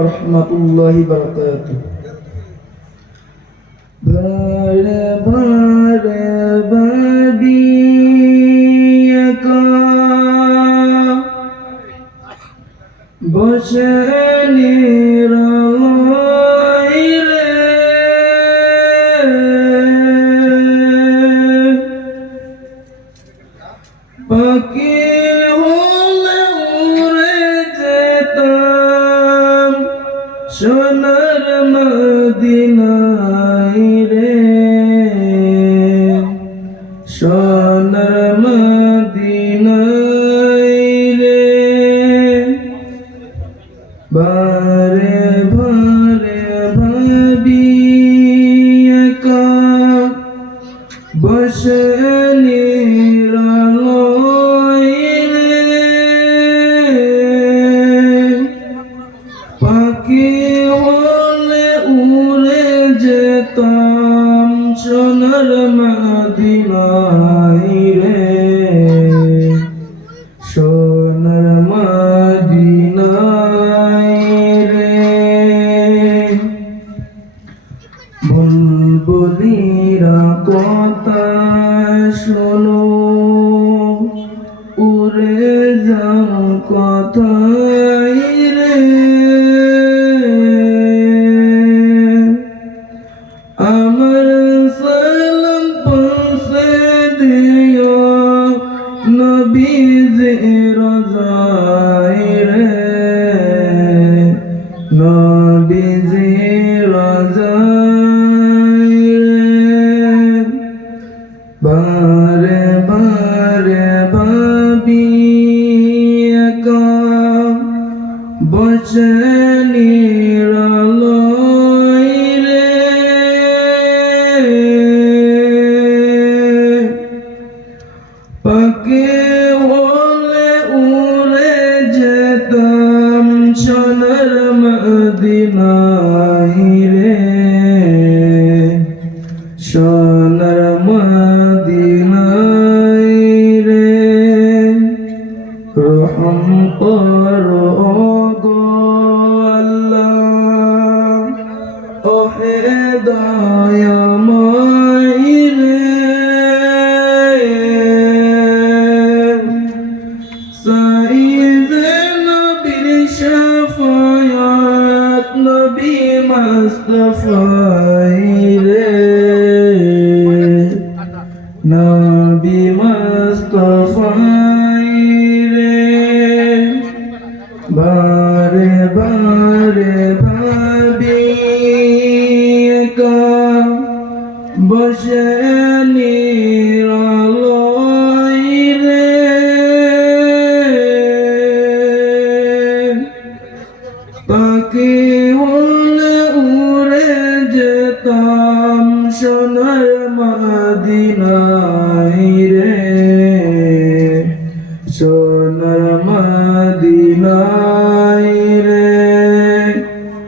রহমতুল্লাহি বারাকাতুহু ভারে ভারে বাবি একা বসে বারে ভারে ভাবি একা। বসে পাখি হলে উড়ে যেতাম সোনার মদিনায় রে। বুলবুলিরা কথা শোনো। উড়ে যাও কথাই রে। আমার সালাম পৌঁছে দিও নবীজি রাজাই রে। নবীজি রাজাই বারে বারে ভাবি একা বসে নিরালয় রহম করো গো আল্লাহ ওহে দয়াময় রে সাইদ নবীর শাফায়াত নবী মুস্তাফাই রে নবী মুস্তাফাই বারে বারে ভাবি বসে রে। পাখি হলে উড়ে যেতাম সোনার মাদিনাই রে। সোনার মা